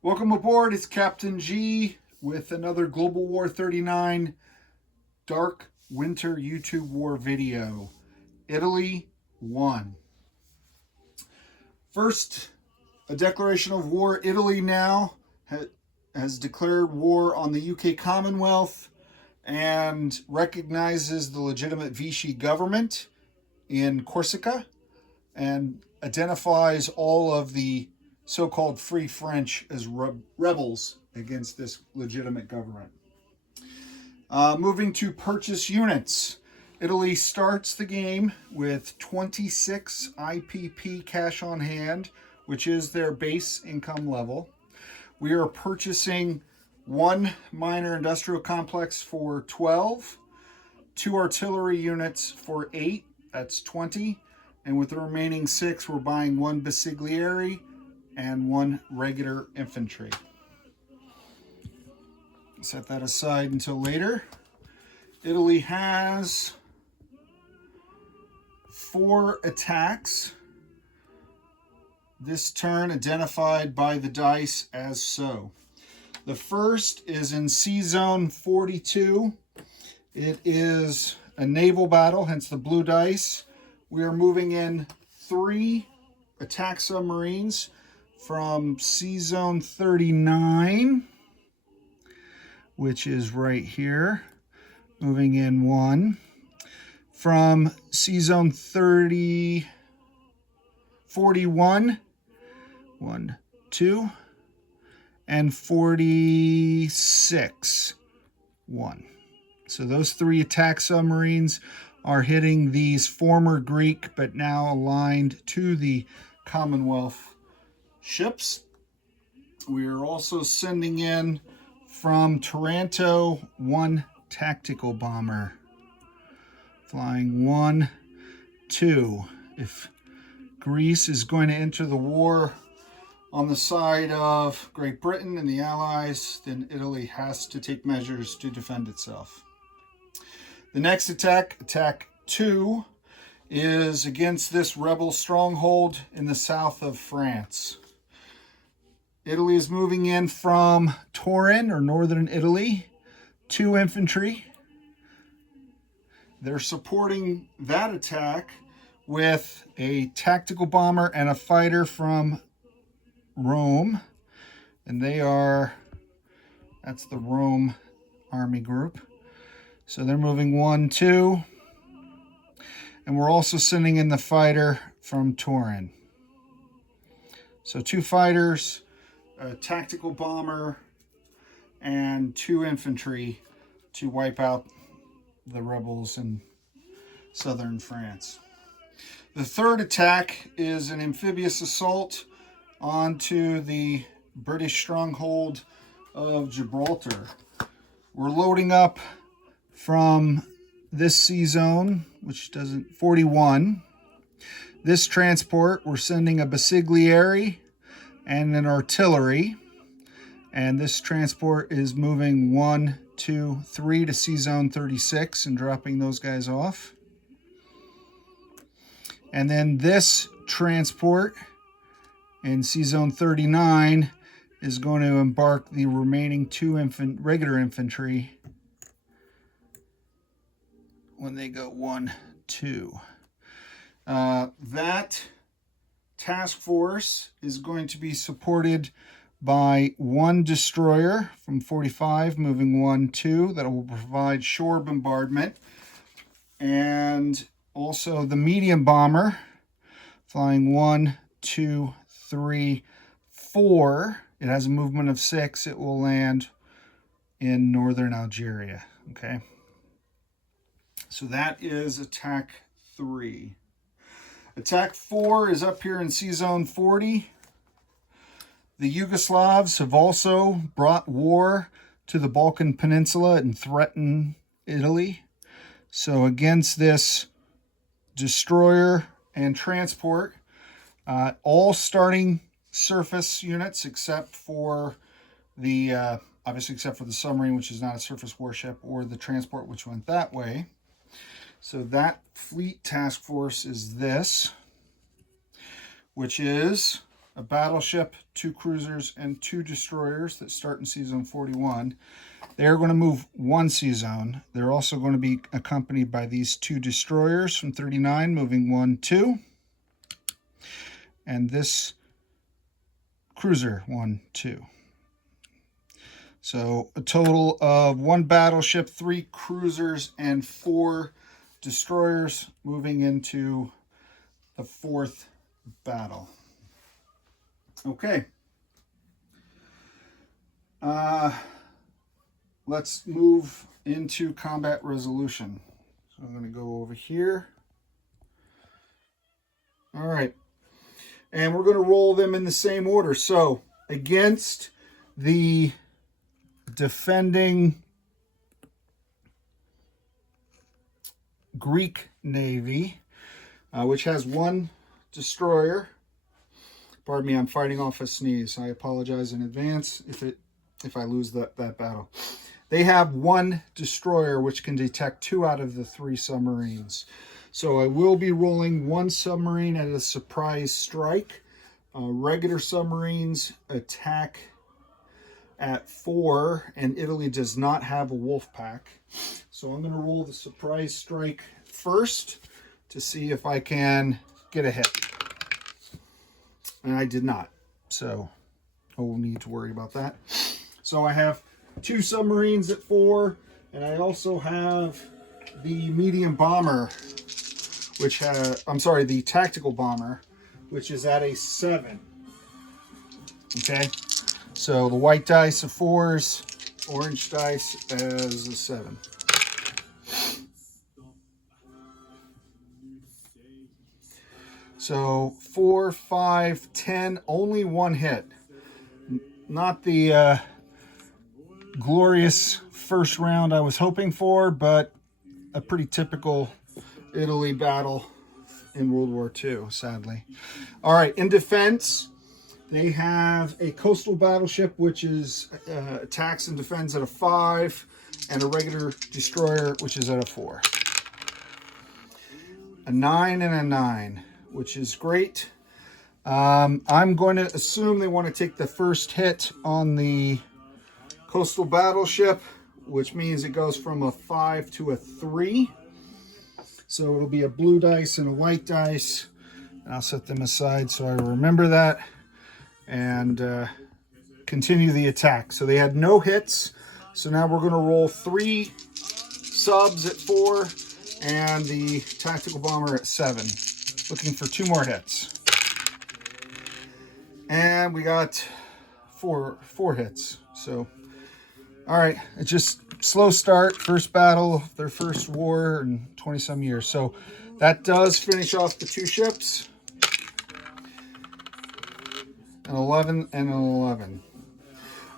Welcome aboard. It's Captain G with another Global War 39 Dark Winter YouTube War video. Italy won. First, a declaration of war. Italy now has declared war on the UK Commonwealth and recognizes the legitimate Vichy government in Corsica and identifies all of the so-called Free French as rebels against this legitimate government. Moving to purchase units. Italy starts the game with 26 IPP cash on hand, which is their base income level. We are purchasing one minor industrial complex for 12, two artillery units for 8, that's 20, and with the remaining 6, we're buying one Basigliere and one regular infantry. Set that aside until later. Italy has 4 attacks this turn, identified by the dice as so. The first is in Sea Zone 42. It is a naval battle, hence the blue dice. We are moving in 3 attack submarines from Sea Zone 39, which is right here. Moving in 1. From Sea Zone 41, 1, 2, and 46, 1. So those 3 attack submarines are hitting these former Greek but now aligned to the Commonwealth ships. We are also sending in from Taranto 1 tactical bomber, flying 1, 2. If Greece is going to enter the war on the side of Great Britain and the Allies, then Italy has to take measures to defend itself. The next attack, Attack 2, is against this rebel stronghold in the south of France. Italy is moving in from Turin, or northern Italy, 2 infantry. They're supporting that attack with a tactical bomber and a fighter from Rome. And that's the Rome army group. So they're moving 1, 2. And we're also sending in the fighter from Turin. So 2 fighters, a tactical bomber, and 2 infantry to wipe out the rebels in southern France. The third attack is an amphibious assault onto the British stronghold of Gibraltar. We're loading up from this sea zone, which doesn't, 41. This transport, we're sending a Basigliere and an artillery. And this transport is moving 1, 2, 3 to Sea Zone 36 and dropping those guys off. And then this transport in Sea Zone 39 is going to embark the remaining 2 regular infantry when they go 1, 2. That task force is going to be supported by 1 destroyer from 45, moving 1, 2, that will provide shore bombardment. And also the medium bomber, flying 1, 2, 3, 4. It has a movement of 6. It will land in northern Algeria. Okay. So that is Attack 3. Attack 4 is up here in Sea Zone 40. The Yugoslavs have also brought war to the Balkan Peninsula and threatened Italy. So against this destroyer and transport, all starting surface units except for the, obviously except for the submarine, which is not a surface warship, or the transport, which went that way. So that fleet task force is this, which is a battleship, 2 cruisers, and 2 destroyers that start in C-Zone 41. They're going to move 1 C-Zone. They're also going to be accompanied by these 2 destroyers from 39, moving 1, 2. And this cruiser, 1, 2. So a total of 1 battleship, 3 cruisers, and 4 destroyers moving into the 4th battle. Okay. Let's move into combat resolution. So I'm going to go over here. All right. And we're going to roll them in the same order. So against the defending Greek Navy, which has 1 destroyer. Pardon me, I'm fighting off a sneeze. I apologize in advance if I lose that battle. They have 1 destroyer, which can detect 2 out of the 3 submarines. So I will be rolling 1 submarine at a surprise strike. Regular submarines attack at 4, and Italy does not have a wolf pack. So I'm going to roll the surprise strike first to see if I can get a hit. And I did not, so no need to worry about that. So I have 2 submarines at 4, and I also have the medium bomber, which has, I'm sorry, the tactical bomber, which is at a 7. Okay, so the white dice of 4s, orange dice as a 7. So 4, 5, 10, only 1 hit. Not the glorious first round I was hoping for, but a pretty typical Italy battle in World War II, sadly. All right, in defense, they have a coastal battleship, which is attacks and defends at a 5, and a regular destroyer, which is at a 4. A 9 and a 9, which is great. I'm going to assume they want to take the first hit on the coastal battleship, which means it goes from a 5 to a 3. So it'll be a blue dice and a white dice. And I'll set them aside so I remember that. And continue the attack. So they had no hits. So now we're going to roll 3 subs at 4 and the tactical bomber at 7. Looking for 2 more hits. And we got 4 hits. So, all right, it's just slow start, first battle, their first war in 20-some years. So that does finish off the 2 ships. An 11 and an 11.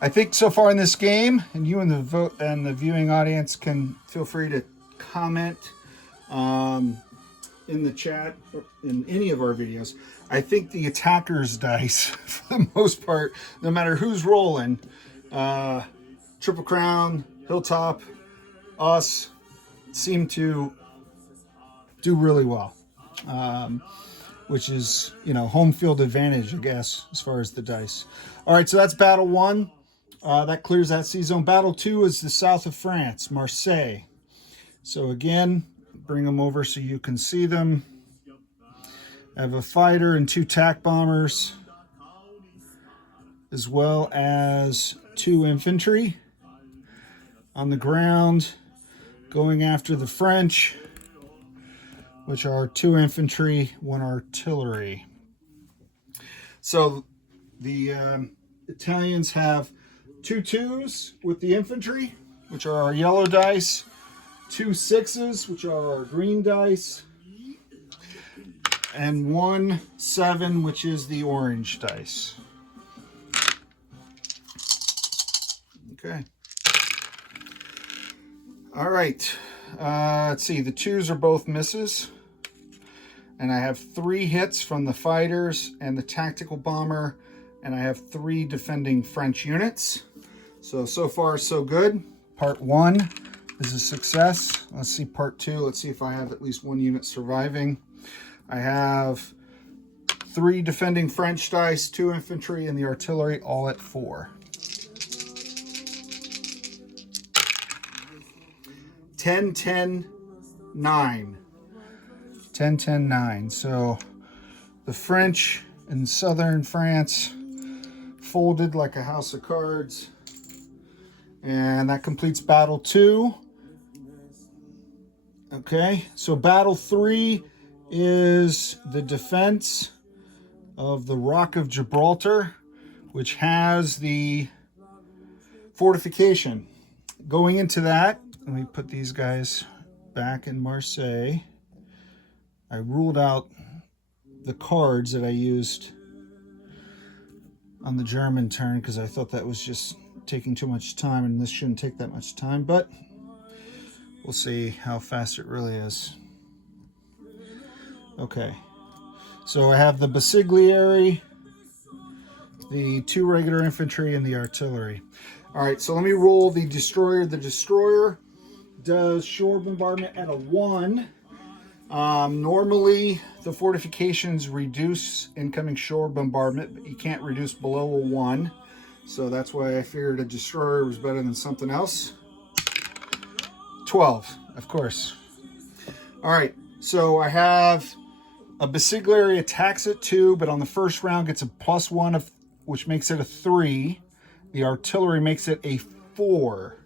I think so far in this game, and you and the viewing audience can feel free to comment in the chat or in any of our videos. I think the attackers dice, for the most part, no matter who's rolling, Triple Crown, Hilltop, us, seem to do really well, which is, you know, home field advantage, I guess, as far as the dice. All right, so that's battle 1. That clears that C-Zone. Battle 2 is the south of France, Marseille. So again, bring them over so you can see them. I have a fighter and 2 tack bombers, as well as 2 infantry on the ground going after the French, which are 2 infantry, 1 artillery. So the Italians have 2 2s with the infantry, which are our yellow dice, 2 6s, which are our green dice, and 1 7, which is the orange dice. Okay. All right. Let's see. The 2s are both misses. And I have 3 hits from the fighters and the tactical bomber. And I have 3 defending French units. So far, so good. Part 1 is a success. Let's see part 2. Let's see if I have at least 1 unit surviving. I have 3 defending French dice, 2 infantry, and the artillery all at 4. 10, 10, 9. 10, 10, 9. So the French in southern France folded like a house of cards. And that completes battle 2. Okay, so battle 3 is the defense of the Rock of Gibraltar, which has the fortification. Going into that, let me put these guys back in Marseille. I ruled out the cards that I used on the German turn because I thought that was just taking too much time, and this shouldn't take that much time, but we'll see how fast it really is. Okay, so I have the Basigliere, the 2 regular infantry, and the artillery. All right, so let me roll the destroyer. The destroyer does shore bombardment at a 1. Normally, the fortifications reduce incoming shore bombardment, but you can't reduce below a 1. So that's why I figured a destroyer was better than something else. 12, of course. All right, so I have a Basigliere attacks at 2, but on the first round gets a +1, which makes it a 3. The artillery makes it a 4.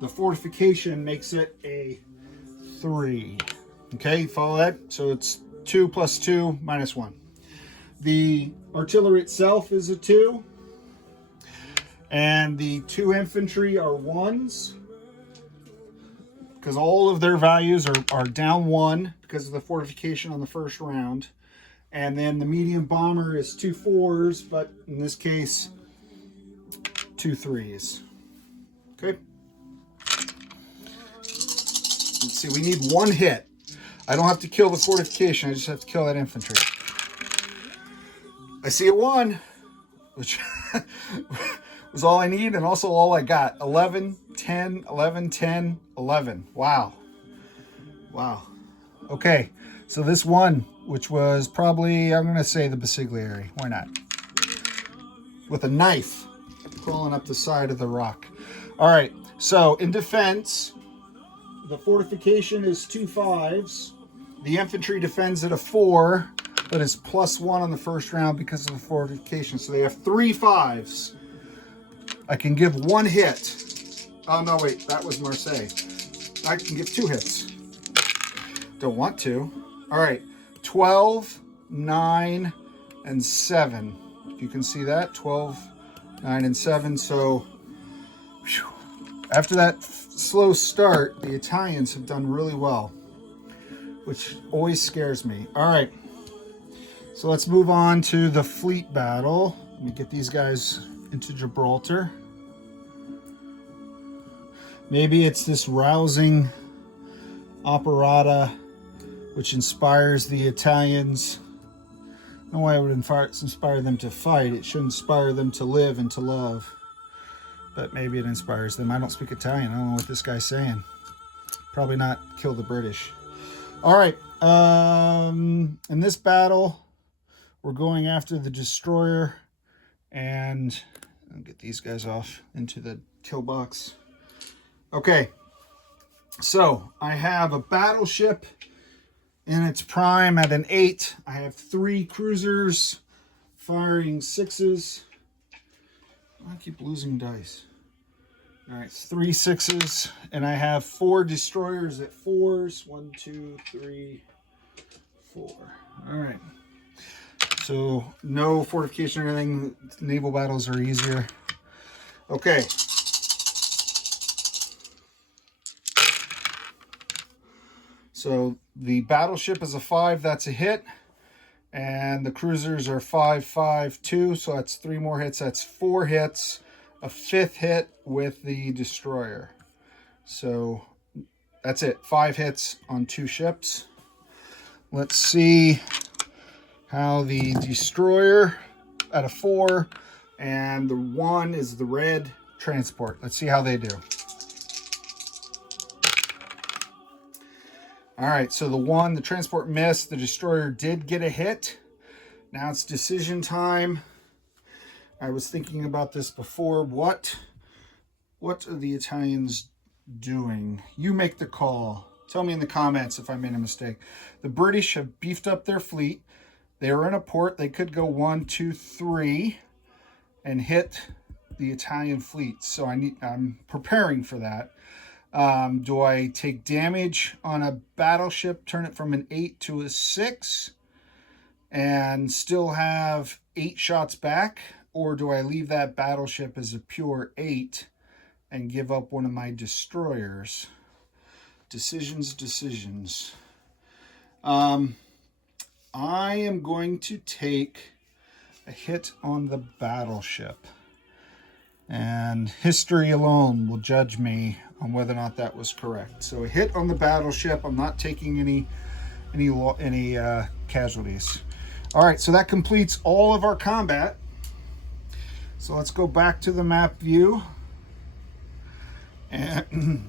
The fortification makes it a 3. Okay, follow that? So it's 2 + 2 - 1. The artillery itself is a 2. And the 2 infantry are 1s. Because all of their values are down 1 because of the fortification on the first round. And then the medium bomber is 2 4s, but in this case, 2 3s. Okay. Let's see, we need 1 hit. I don't have to kill the fortification, I just have to kill that infantry. I see a 1, which was all I need and also all I got. 11, 10, 11, 10, 11. Wow. Wow. Okay, so this 1, which was probably, I'm going to say the Basigliere. Why not? With a knife crawling up the side of the rock. All right, so in defense, the fortification is 2 5s. The infantry defends at a 4, but it's +1 on the first round because of the fortification. So they have 3 5s. I can give 1 hit. Oh, no, wait, that was Marseille. I can give 2 hits. Don't want to. All right, 12, 9, and 7. If you can see that, 12, 9, and 7. So whew, after that slow start, the Italians have done really well, which always scares me. All right, so let's move on to the fleet battle. Let me get these guys into Gibraltar. Maybe it's this rousing operata which inspires the Italians. I don't know why it would inspire them to fight. It should inspire them to live and to love. But maybe it inspires them. I don't speak Italian. I don't know what this guy's saying. Probably not kill the British. All right. In this battle, we're going after the destroyer. And I'll get these guys off into the kill box. Okay. So I have a battleship in its prime at an 8. I have 3 cruisers firing 6s. I keep losing dice. All right, 3 6s, and I have 4 destroyers at 4s. 1, 2, 3, 4. All right. So no fortification or anything. Naval battles are easier. Okay. So the battleship is a 5. That's a hit. And the cruisers are 5, 5, 2. So that's 3 more hits. That's 4 hits. A 5th hit with the destroyer. So that's it. 5 hits on 2 ships. Let's see how the destroyer at a 4 and the 1 is the red transport. Let's see how they do. All right, so the 1, the transport missed. The destroyer did get a hit. now it's decision time. I was thinking about this before. What are the Italians doing? You make the call. Tell me in the comments if I made a mistake. The British have beefed up their fleet. They are in a port. They could go 1, 2, 3 and hit the Italian fleet. So I'm preparing for that. Do I take damage on a battleship, turn it from an 8 to a 6, and still have 8 shots back? Or do I leave that battleship as a pure 8 and give up one of my destroyers? Decisions. I am going to take a hit on the battleship. And history alone will judge me on whether or not that was correct. So a hit on the battleship. I'm not taking any casualties. All right, so that completes all of our combat. So let's go back to the map view. And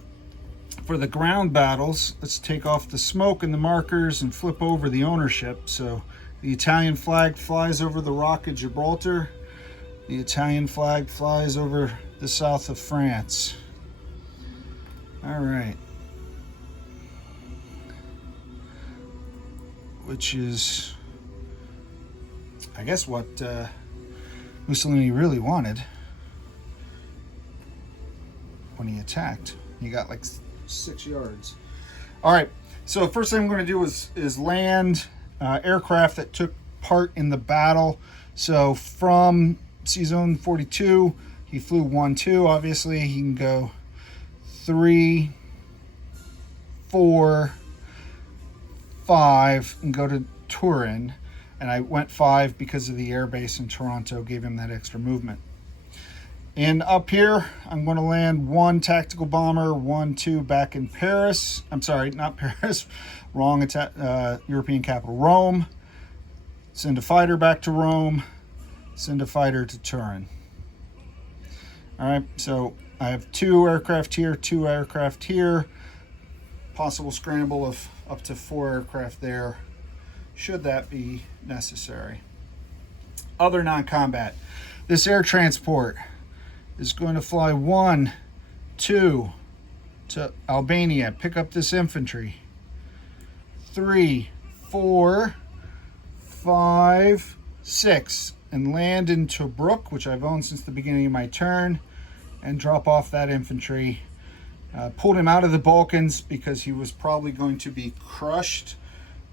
for the ground battles, let's take off the smoke and the markers and flip over the ownership. So the Italian flag flies over the Rock of Gibraltar. The Italian flag flies over the south of France. All right. Which is, I guess, what Mussolini really wanted when he attacked. He got like 6 yards. All right. So the first thing I'm going to do is land aircraft that took part in the battle. So from C-Zone 42, he flew 1, 2. Obviously, he can go 3, 4, 5, and go to Turin. And I went 5 because of the air base in Toronto, gave him that extra movement. And up here, I'm going to land 1 tactical bomber, 1, 2 back in Paris. I'm sorry, not Paris. Wrong European capital, Rome. Send a fighter back to Rome. Send a fighter to Turin. All right, so I have 2 aircraft here, 2 aircraft here. Possible scramble of up to 4 aircraft there, should that be necessary. Other non-combat. This air transport is going to fly 1, 2 to Albania, pick up this infantry. 3, 4, 5, 6, and land in Tobruk, which I've owned since the beginning of my turn, and drop off that infantry. Pulled him out of the Balkans because he was probably going to be crushed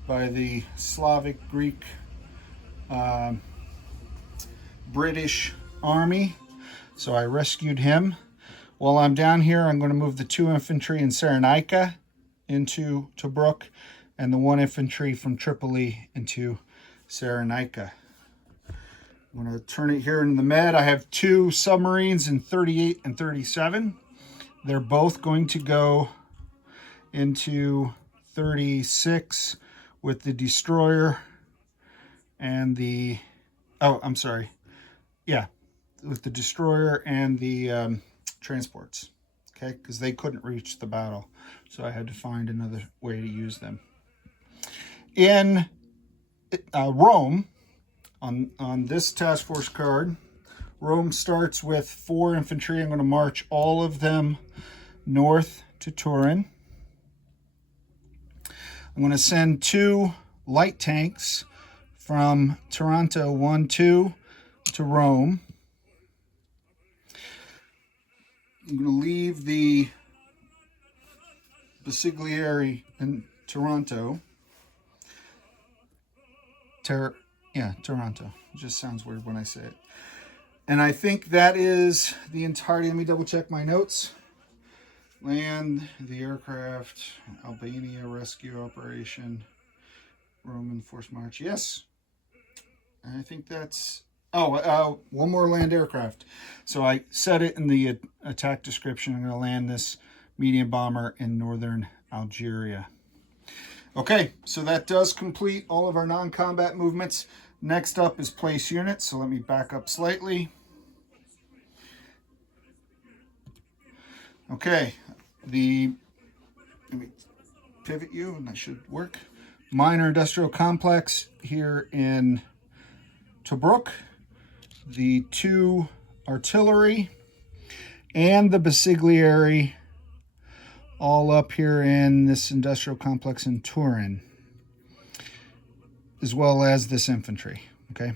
by the Slavic, Greek, British army. So I rescued him. While I'm down here, I'm going to move the 2 infantry in Cyrenaica into Tobruk and the 1 infantry from Tripoli into Cyrenaica. I'm going to turn it here in the Med. I have 2 submarines in 38 and 37. They're both going to go into 36 with the destroyer and the, with the destroyer and the transports, okay, because they couldn't reach the battle, so I had to find another way to use them. In Rome, on this task force card, Rome starts with 4 infantry. I'm going to march all of them north to Turin. I'm going to send 2 light tanks from Taranto 1, 2 to Rome. I'm going to leave the Basiglieri in Toronto. Toronto. It just sounds weird when I say it. And I think that is the entirety. Let me double check my notes. Land the aircraft, Albania rescue operation, Roman force march. Yes, I think that's. Oh, 1 more land aircraft. So I said it in the attack description. I'm going to land this medium bomber in northern Algeria. Okay, so that does complete all of our non-combat movements. Next up is place units. So let me back up slightly. Okay, let me pivot you, and that should work. Minor industrial complex here in Tobruk, the 2 artillery, and the Basigliere, all up here in this industrial complex in Turin, as well as this infantry. Okay,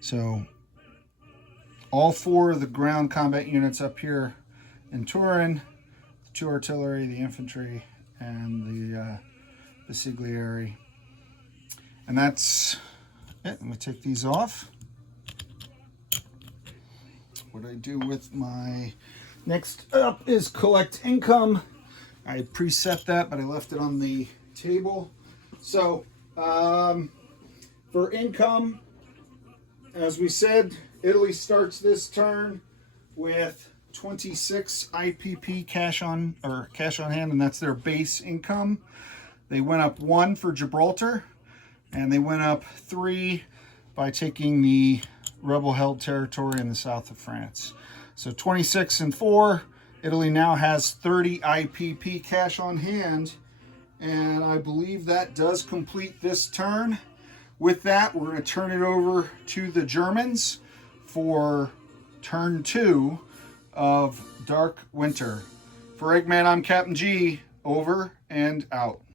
so all 4 of the ground combat units up here in Turin, the 2 artillery, the infantry, and the Basigliere. And that's it. Let me take these off. What I do with my next up is collect income. I preset that, but I left it on the table. So for income, as we said, Italy starts this turn with 26 IPP cash on hand, and that's their base income. They went up 1 for Gibraltar, and they went up 3 by taking the rebel-held territory in the south of France. So 26 and 4. Italy now has 30 IPP cash on hand, and I believe that does complete this turn. With that, we're going to turn it over to the Germans for turn 2 of Dark Winter. For Eggman, I'm Captain G. Over and out.